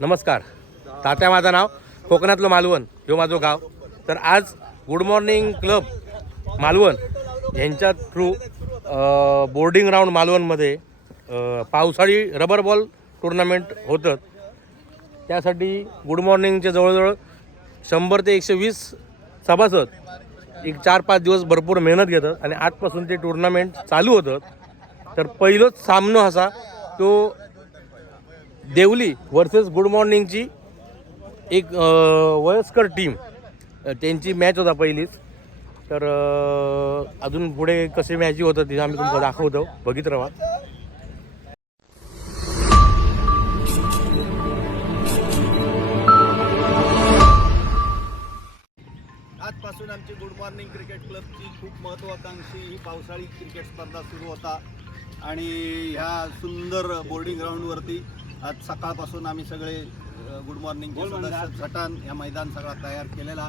नमस्कार. तात्या माझं नाव कोकणातलं मालवण ह्यो माझं गाव. तर आज गुड मॉर्निंग क्लब मालवण यांच्या थ्रू बोर्डिंग राऊंड मालवणमध्ये पावसाळी रबर बॉल टुर्नामेंट होतं. त्यासाठी गुड मॉर्निंगचे जवळजवळ शंभर ते एकशे वीस सभासद एक चार पाच दिवस भरपूर मेहनत घेतात आणि आजपासून ते टुर्नामेंट चालू होतं. तर पहिलंच सामनो असा तो देवली वर्सेस गुड मॉर्निंगची एक वयस्कर टीम त्यांची मॅच होता पहिलीच. तर अजून पुढे कसे मॅची होतं तिथे आम्ही तुमचं दाखवतो. बघित राहा आजपासून आमची गुड मॉर्निंग क्रिकेट क्लबची खूप महत्त्वाकांक्षी ही पावसाळी क्रिकेट स्पर्धा सुरू होता. आणि ह्या सुंदर बोर्डिंग ग्राउंडवरती आज सकाळपासून आम्ही सगळे गुड मॉर्निंगचे सदस्य झटान या मैदान सगळा तयार केलेला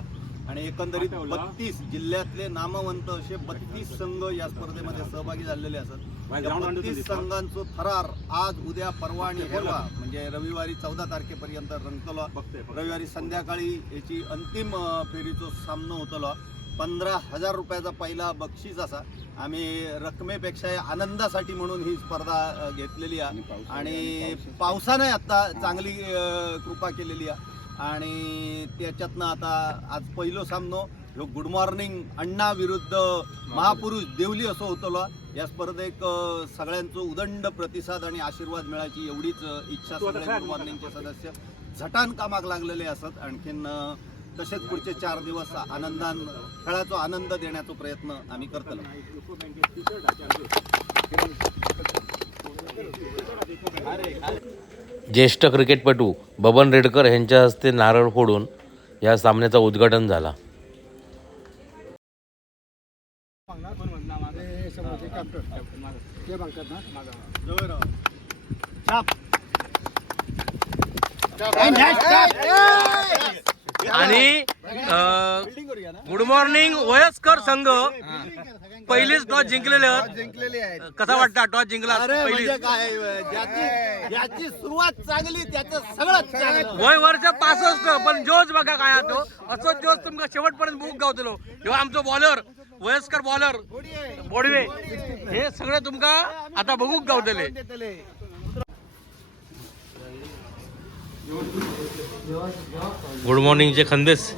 आणि एकंदरीत बत्तीस जिल्ह्यातले नामवंत असे बत्तीस संघ या स्पर्धेमध्ये सहभागी झालेले असत. बत्तीस संघांचं थरार आज उद्या परवा आणि हेरवा म्हणजे रविवारी चौदा तारखेपर्यंत रंगतलो. रविवारी संध्याकाळी याची अंतिम फेरीचो सामनो होतलो. पंधरा हजार रुपयाचा पहिला बक्षीस असा. आम्ही रकमेपेक्षा आनंदासाठी म्हणून ही स्पर्धा घेतलेली आहे. आणि पावसाने आता चांगली कृपा केलेली आहे. आणि त्याच्यातनं आता आज पहिलो सामनो ह्यो गुड मॉर्निंग अण्णा विरुद्ध महापुरुष. देवली असं होतं या स्पर्धेक सगळ्यांचं उदंड प्रतिसाद आणि आशीर्वाद मिळायची एवढीच इच्छा सगळे गुड मॉर्निंगचे सदस्य झटान कामाक लागलेले असत. आणखीन तसेच पुढचे चार दिवस आनंदान खेळाचा आनंद देण्याचा प्रयत्न आम्ही करतलो. ज्येष्ठ क्रिकेटपटू बबन रेडकर यांच्या हस्ते नारळ फोडून या सामन्याचं उद्घाटन झाला. आणि गुड मॉर्निंग वयस्कर संघ. पहिलीच टॉस जिंकलेले. जिंकलेली आहे कसा वाटतं टॉस जिंकला? अरे पहिली म्हणजे काय ज्याची सुरुवात चांगली त्याचं सगळं चांगलं. वय वर्ष पासष्ट पण जोज बघा काय तो. असो जोज तुमका शेवटपर्यंत बुक गावतलो. ह्यो आमचो बॉलर वयस्कर बॉलर बोडवे हे सगळे तुमका आता बघूक गावतले. गुड मॉर्निंगचे खंदेस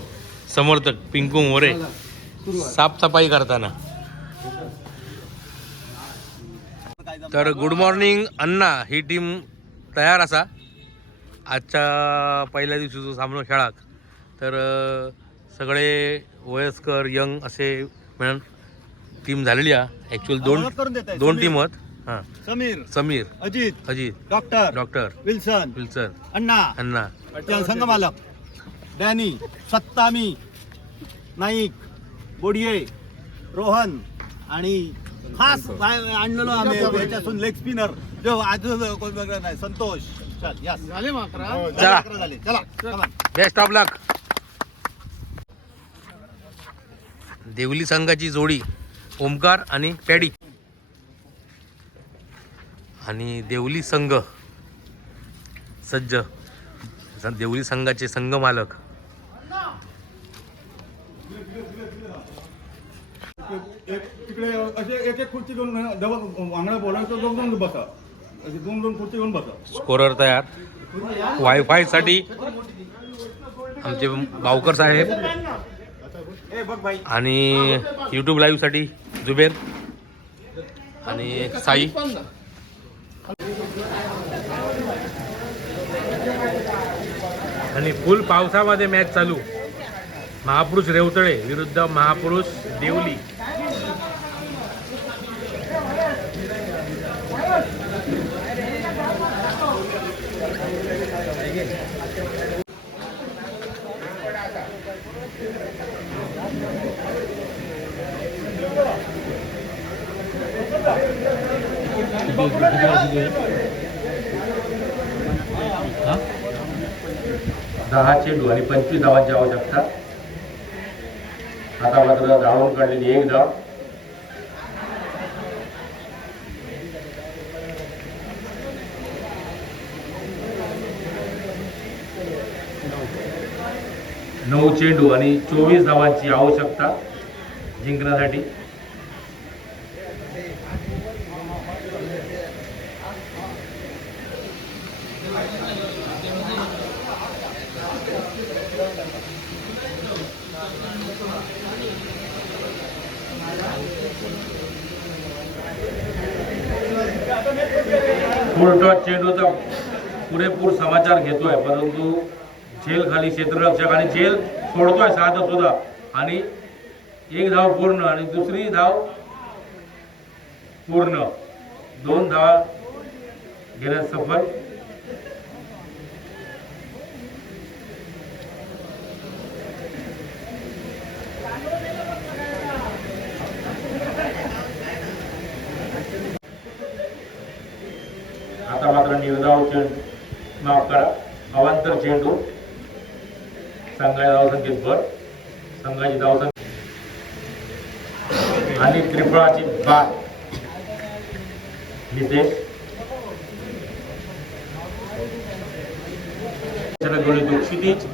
समर्थक पिंकू मोरे. साफसफाई करताना. तर गुड मॉर्निंग अण्णा ही टीम तयार असा. आजच्या पहिल्या दिवशीचो सामनो खेळाक तर सगळे वयस्कर यंग असे मिळून टीम झालेली आहे. ॲक्च्युअल दोन. दोन. टीम आहेत. हां. Sameer Sameer. Ajit Ajit. Doctor doctor. Wilson Wilson. Anna Anna. संघमालक Danny सत्तामी नाईक बोडिये रोहन आणि खास काय आणलेलो आम्ही याच्यातून लेग स्पिनर जो कोण वेगळं नाही संतोष. चल यस. झाले चला. झाले. बेस्ट ऑफ लक देवली संघाची जोडी ओमकार आणि पॅडी. आणि देवली संघ. सज्ज. देवली संघाचे संघ मालक. एक तिकडे असे एक एक खुर्ची घेऊन डबल वांगडा बोलायचं दोन दोन बसा. असे दोन दोन खुर्ची घेऊन बसा. स्कोरर तयार. वायफायसाठी आमचे गावकर साहेब. आणि यूट्यूब लाईव्हसाठी जुबेर. आणि साई. आणि फुल पावसामध्ये मॅच चालू. महापुरुष रेवतळे विरुद्ध महापुरुष देवली. दहा चेंडू आणि पंचवीस धावांची आवश्यकता आता मात्र धावून काढलेली एक धाव. नऊ चेंडू आणि चोवीस धावांची आवश्यकता जिंकण्यासाठी. फुलटॉस चेंडूचा पुरेपूर समाचार घेतोय परंतु जेल खाली क्षेत्ररक्षक आणि झेल सोडतोय साधं सुद्धा. आणि एक धाव पूर्ण आणि दुसरी धाव पूर्ण. दोन धावा घेण्यास सफल आता मात्र चेंडू माफ करा अवांतर चेंडू संघाच्या धावसंख्येत भर. संघाची धावसंख्या आणि त्रिफळाची बाद नितेश गोळी तो क्षितिज.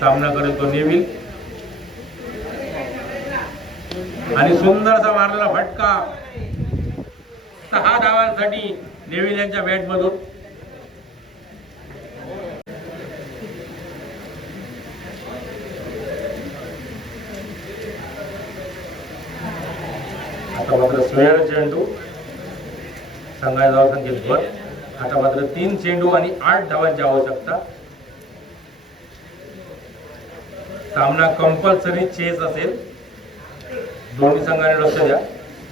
सामना करेल तो नेविल आणि सुंदरचा मारलेला फटका. सहा धावांसाठी नेविल यांच्या बॅटमधून. आता मात्र स्वेअर चेंडू संघाच्या धावसंख्येत भर आता मात्र तीन चेंडू आणि आठ धावांची आवश्यकता. सामना कंपल्सरी चेस असेल. दोन्ही संघाने लक्ष द्या.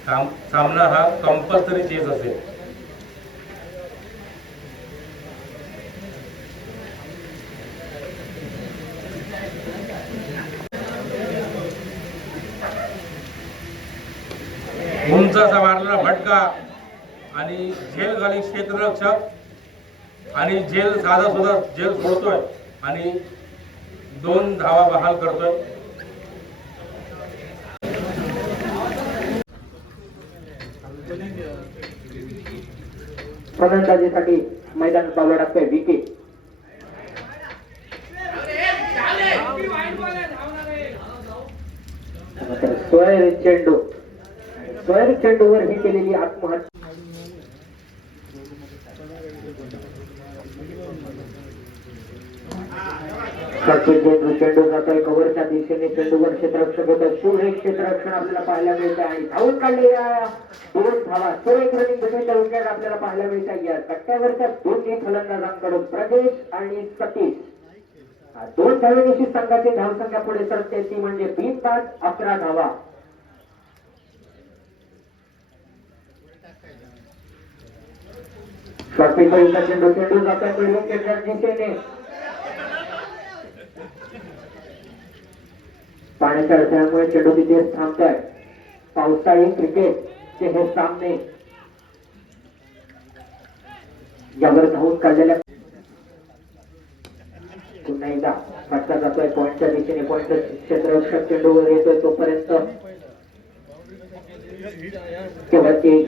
साम- सामना हा कंपल्सरी चेस असेल. उसाचा मारलेला भटका आणि झेल झाली क्षेत्ररक्षक आणि झेल साधा सुद्धा झेल सोडतोय आणि दोन धावा बहाल करतोय. फलंदाजीसाठी मैदान पावलं टाकतोय विके. तर चेंडू चेंडूवर ही केलेली आत्महत्या. चेंडू चेंडू जातोय कव्हरच्या दिशेने चेंडूवर क्षेत्ररक्षक होतं. सुरेख क्षेत्ररक्षण आपल्याला पाहायला मिळतं आहे धावून काढलेल्या दोन धावा. सुरेख रनिंग बिटवीन आपल्याला पाहायला मिळतात या कट्ट्यावरच्या दोन्ही फलंदाजांकडून प्रदेश आणि सतीश. दोन धावेनिशी संघाची धावसंख्या पुढे सरते ती म्हणजे बीन तास अकरा धावा. शॉर्टपिकचा चेंडू चेंडू जातोय मिळून केंद्राच्या दिशेने पाण्याच्या अडथळ्यामुळे चेंडू तिथे थांबतोय. पावसाळी क्रिकेटचे हे सामने. यावर धावून काढलेल्या पुन्हा एकदा फटका जातोय. पॉईंटच्या दिशेने पॉईंट क्षेत्ररक्षक चेंडूवर येतोय तोपर्यंत. केवळ ते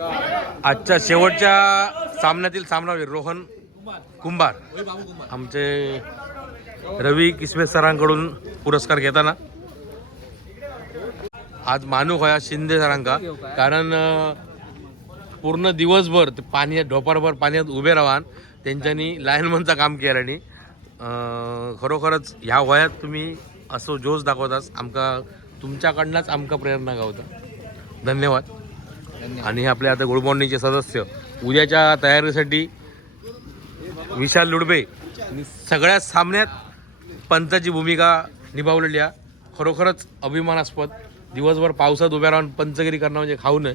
आजच्या शेवटच्या सामन्यातील सामनावीर रोहन कुंभार. आमचे रवी किसवे सरांकडून पुरस्कार घेताना. आज मानू होया शिंदे सरांका. कारण पूर्ण दिवसभर ते पाण्यात ढोपारभर पाण्यात उभे राहान त्यांच्यानी लायनमनचं काम केलं आणि खरोखरच ह्या वयात तुम्ही असं जोश दाखवतास. आमका तुमच्याकडनंच आमका प्रेरणा गावता. धन्यवाद. आणि हे आपले आता गुड मॉर्निंगचे सदस्य. उद्याच्या तयारीसाठी विशाल लुडबे सगळ्या सामन्यात पंचाची भूमिका निभावलेली आहे. खरोखरच अभिमानास्पद. दिवसभर पावसात उभ्या राहून पंचगिरी करणं म्हणजे खाऊ नये.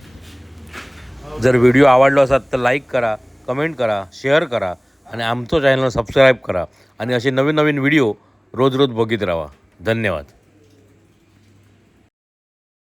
जर व्हिडिओ आवडलो असाल तर लाईक करा कमेंट करा शेअर करा आणि आमचं चॅनल सबस्क्राईब करा. आणि असे नवीन नवीन व्हिडिओ रोज रोज बघित राहा. धन्यवाद.